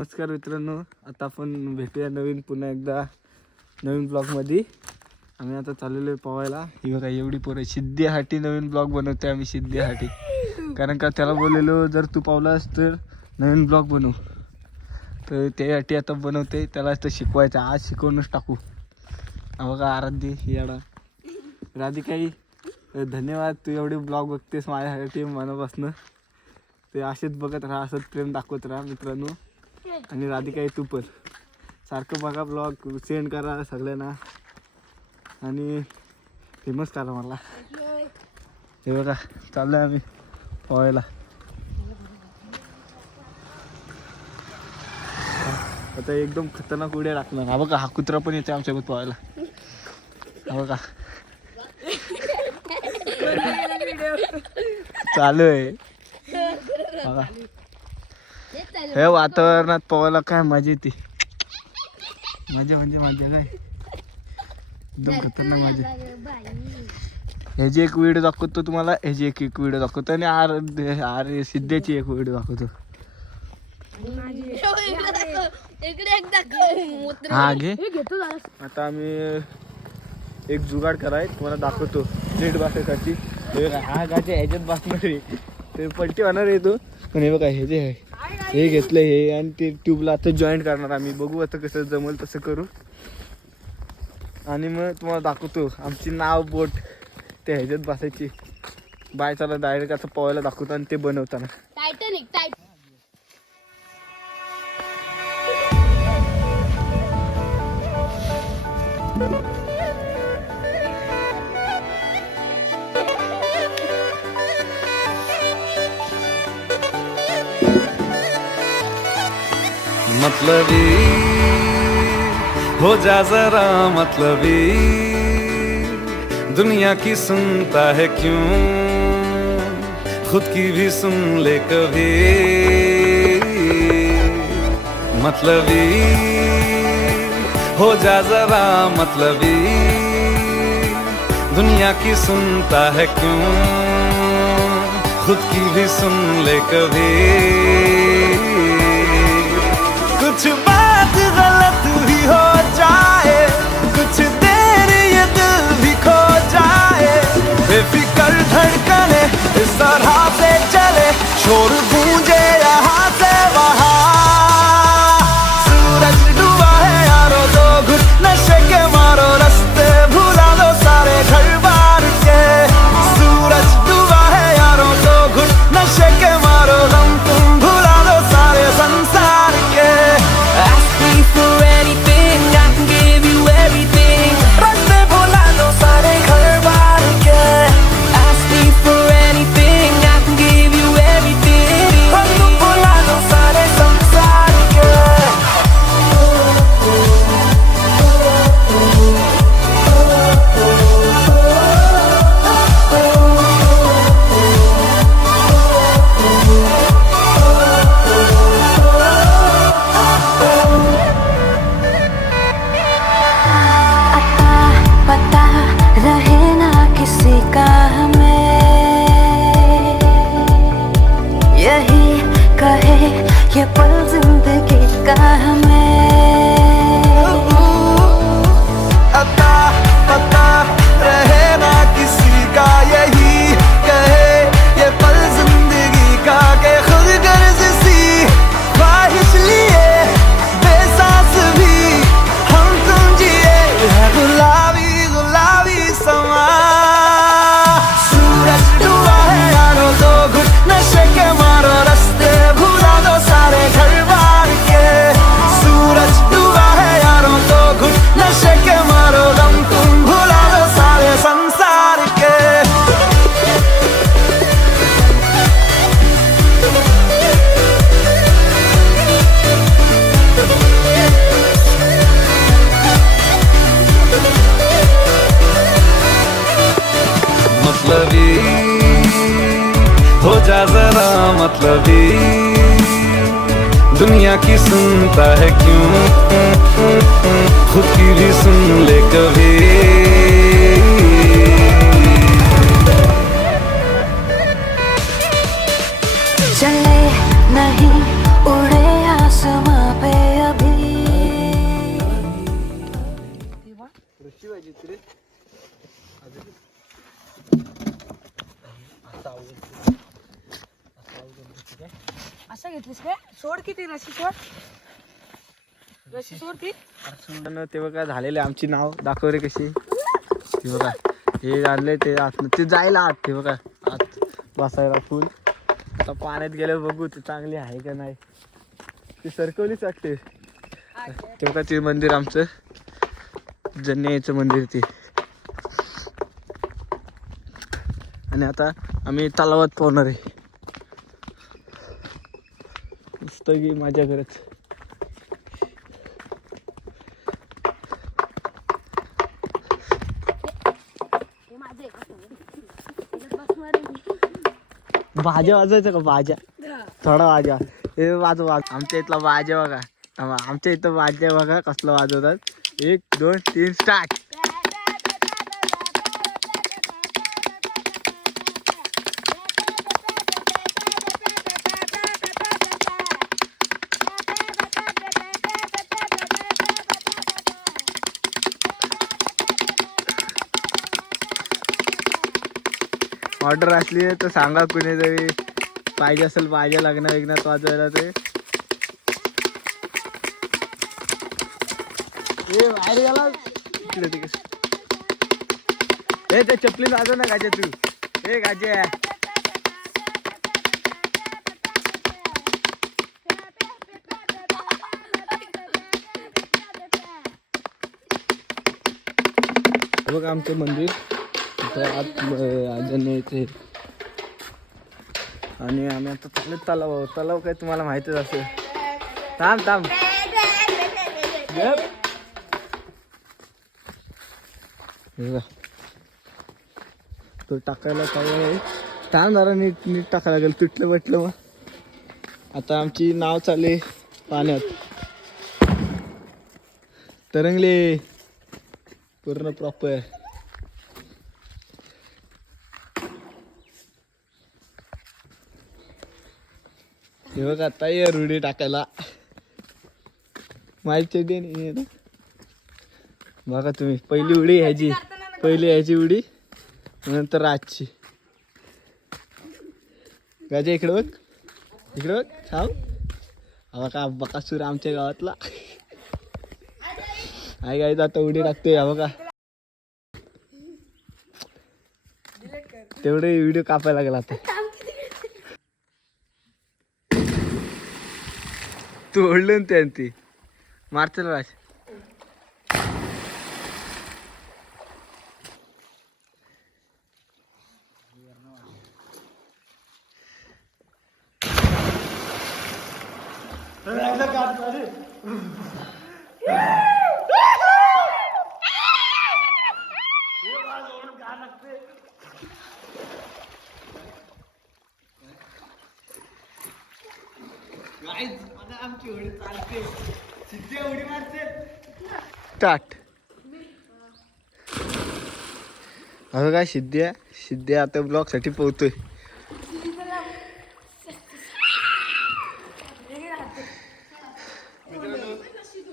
नमस्कार मित्रांनो, आता आपण भेटूया पुन्हा एकदा नवीन ब्लॉगमध्ये. आम्ही आता चाललेलो आहे पोहायला. ही बघा एवढी पोरं सिद्धीहाटी नवीन ब्लॉग बनवते आम्ही सिद्धीहाटी. कारण का त्याला बोललेलो जर तू पावलास तर नवीन ब्लॉग बनवू, तर त्यासाठी आता बनवते. त्याला तर शिकवायचं, आज शिकवूनच टाकू. बघा आराध्य याडा राधिकाई, धन्यवाद. तू एवढे ब्लॉग बघतेस माझ्यासाठी मनापासून. ते असेच बघत राहा, असंच प्रेम दाखवत राहा मित्रांनो. आणि राधिका तू पण सारखं बघा ब्लॉग, सेंड करा सगळ्यांना आणि फेमस करा मला. हे बघा चाललं आहे आम्ही पोहायला. आता एकदम खतरनाक उड्या टाकणार. हा बघा, हा कुत्रा पण येते आमच्यासोबत पोहायला. हा बघा चालू आहे बघा. हे वातावरणात पोहायला काय मजा येते. मजा म्हणजे मजा काय एकदम खतरनाक मजा. ह्याची एक व्हिडिओ दाखवतो तुम्हाला, ह्याची एक व्हिडिओ दाखवतो आणि सिद्धेची एक व्हिडिओ दाखवतो. हा घे. आता आम्ही एक जुगाड कराय तुम्हाला दाखवतो नीट बसायसाठी. हा गाच्या ह्याच्यात बसणार आहे, ते पलटी होणार आहे तो. पण हे बघा हे जे आहे हे घेतलं हे, आणि ते ट्यूबला आता जॉईंट करणार आम्ही. बघू आता कसं जमल तसं करू. आणि मग तुम्हाला दाखवतो आमची नाव बोट त्या ह्याच्यात बसायची. बाय चला डायरेक्ट असं पोहायला दाखवतो आणि ते बनवताना. मतलबी हो जा जरा मतलबी, दुनिया की सुनता है क्यों, खुद की भी सुन ले कभी. मतलबी हो जा जरा मतलबी, दुनिया की सुनता है क्यों, खुद की भी सुन ले कभी. कुछ बात गलत भी हो जाए, कुछ देर ये दिल भी खो जाए, बेफिक्र धड़कने इस तरह से चले, शोर गूंजे यहाँ से वहाँ. सूरज डूबा है यारो, दो घुट नशे के मारो, रास्ते भुला दो सारे घर बार के. सूरज डूबा है यारो, दो घुट नशे के मारो, गम तुम भुला दो सारे संसार के. Ask me for anything, I can give you everything. रास्ते भुला दो सारे घर बार के. Ask me for anything, I can give you everything. तुम भुला दो सारे संसार के. पता रहे ना किसी का हमें, यही कहे ये पल जिंदगी का हमें. अता पता रहे ना किसी का, यही कहे ये पल जिंदगी का. के खुद गर्ज सी ख्वाहिश लिए बेसास भी हम तुम जिए है गुलाबी गुलाबी समा. सूरज डूबा है यारो, दो घुट नशे के मारो, रास्ते भुला दो सारे घर बार के. सूरज डूबा है यारो, दो घुट नशे के मारो, गम तुम भुला दो सारे संसार के. मतलबी हो जा जरा मतलबी, दुनिया की सुनता है क्यों, खुद की भी सुन ले कभी. चले नहीं उड़े आसमां इकडे अजून असं घेतलीस काय? सोड किती रशी सोड. रशी सोड ती. ते बघा झालेले आमची नाव दाखव रे कशी. ते बघा हे आणले ते आत ते जायला आत ते बघा आत बसायला फुल. आता पाण्यात गेल्यावर बघू ते चांगली आहे का नाही. ती सरकवलीच वाटते. ते बघा ते मंदिर आमचं जन्याचं मंदिर ते. आणि आता आम्ही तलावात पोहणार आहे. मस्त की माझ्या घरच. भाज्या वाजवायचं का भाज्या थोडा वाजवा हे वाजवा. आमच्या इथला वाजा बघा. आमच्या इथं वाजा बघा कसलं वाजवतात. 1 2 3 स्टार्ट. ऑर्डर असली तर सांगा कुणीतरी पाहिजे असेल भाज्या लग्न विग्नात वाजवायला ते. बाहेर गेला तिकडे तिकडे. ते चपली वाजव ना गाजे तू. गाजे बघ आमचं मंदिर आत यायचे. आणि आम्ही आता चालत तलाव काय तुम्हाला माहितच असेल. थांब तो टाकायला काय थांब जरा नीट टाकायला लागेल. तुटलं म्हटलं मग. आता आमची नाव चालली पाण्यात तरंगले पूर्ण प्रॉपर. हे बघ आता ये रुडी टाकायला. माझी चड्डी नाही ना बघा तुम्ही. पहिली उडी ह्याची उडी नंतर रातची. गाजा इकडे बघ थांब. हवा का बकासूर आमच्या गावातला आई गायचं आता उडी टाकतोय. हवा का तेवढे व्हिडिओ कापायला लागला आता. तू ओढलं ना ती मारचल राज. स्टार्ट. असं काय सिद्ध्या आता ब्लॉग साठी पोहतोय.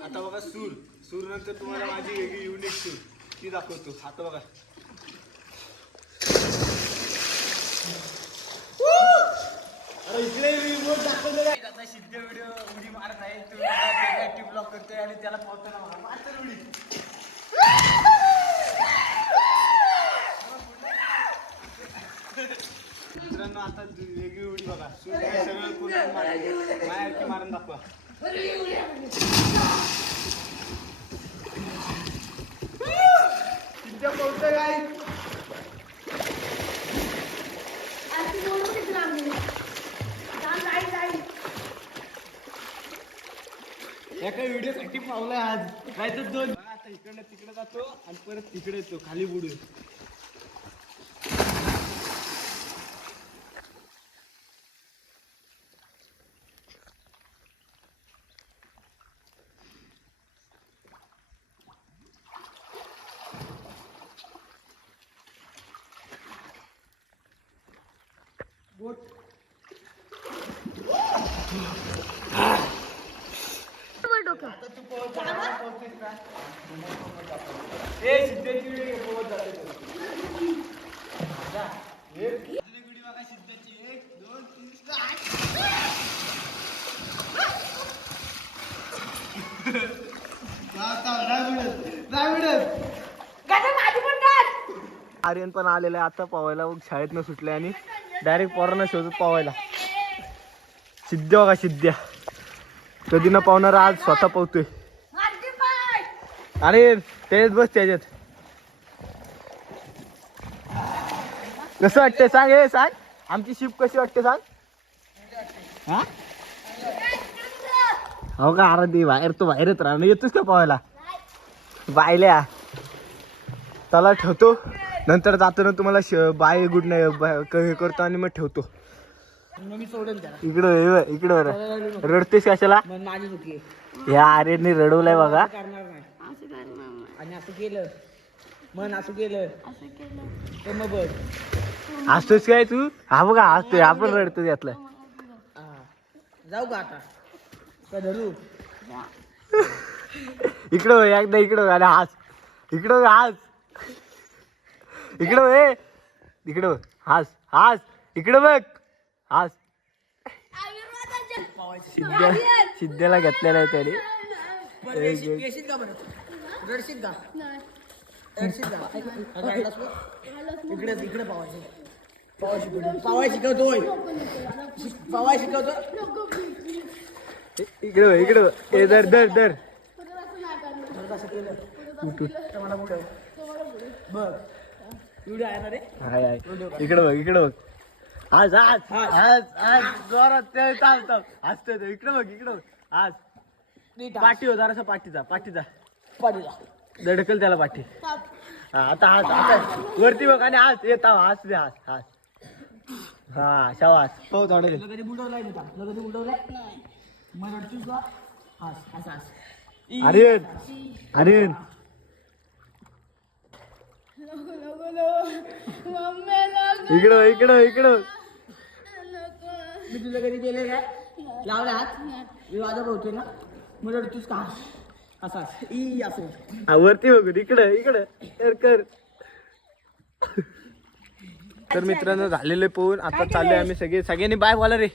आता बघा सूर नंतर तुम्हाला माझी वेगळी युनिक सूर ती दाखवतो. आता बघा इकडे रिमोट दाखवतो. आता सिद्ध्या व्हिडिओ उडी मारत आहे. ब्लॉग करतोय आणि त्याला पोहताना बघा मारतो उडी. मित्रांनो आता वेगळी उडी बघा. सगळं पूर्ण मायासारखी मारून दाखवा. सिद्ध्या पोहतोय काय. एका व्हिडिओ साठी पावलाय आज. काय तर 2 आता इकडनं तिकडे जातो आणि परत तिकडे येतो खाली बुडून. आर्यन पण आलेला आहे आता पवायला, शाळेतनं सुटले आणि डायरेक्ट पोरांना शोधत पवायला. सिद्ध्या बघा सिद्ध्या, कधी न पावणार आज स्वतः पावतोय. अरे त्याच्यात बस त्याच्यात. कसं वाटतंय सांग, हे सांग आमची शिप कशी वाटते सांग. हा हो का, अरे दे बाहेर, तो बाहेरच राहणं. येतोस का पवायला बायल्या. त्याला ठेवतो, नंतर जाताना तुम्हाला बाय गुड नाईट हे करतो आणि मग ठेवतो. इकडं इकडं रडतेस कशाला. या आर्यनने रडवलंय बघा. आणि असं केलं मन, असं केलं तर मग बघ हसतोस काय तू. हा बघा हसतोय, आपण रडतो त्यातलं. जाऊ का आता का धरू. इकडं एकदा इकडं आणि हास. इकडं हास, इकडं ए इकडं हास हास. इकडं बघ हास. सिद्ध्याला घेतलेला आहे त्याने. येशील का बरं, रडशील का, रडशील का. इकडे इकडे पावायचं, पावाय शिकवतोय, पावाय शिकवतो. इकडं इकडं ए दर दर दर. बघ व्हिडिओ आहे ना रे. हाय हाय इकडं बघ, इकडं बघ. आज आज आज आज जोरात ते थांब हसतोय तो. इकडं बघ, इकडं बघ. आज पाठी हो जरासा, पाठीचा पाठीचा धडकल त्याला पाठी. हा आता हात, आता वरती बघ आणि हात येत हास दे, हास हास. हा शाबास. हो थोडे कधी बुडवलाय मी, कधी बुडवलाय मग रडतोस का. हास हास हास. आर्यन आर्यन इकडं इकडं इकडं. मी तुला कधी केले काय, लावला हात मी वाजत होतो ना, मग रडतोस का. असा ई असं. हा वरती बघू, इकडं इकडं कर कर. तर मित्रांनो झालेले पोहून आता चाललोय आम्ही सगळे. सगळ्यांनी बाय बोला रे.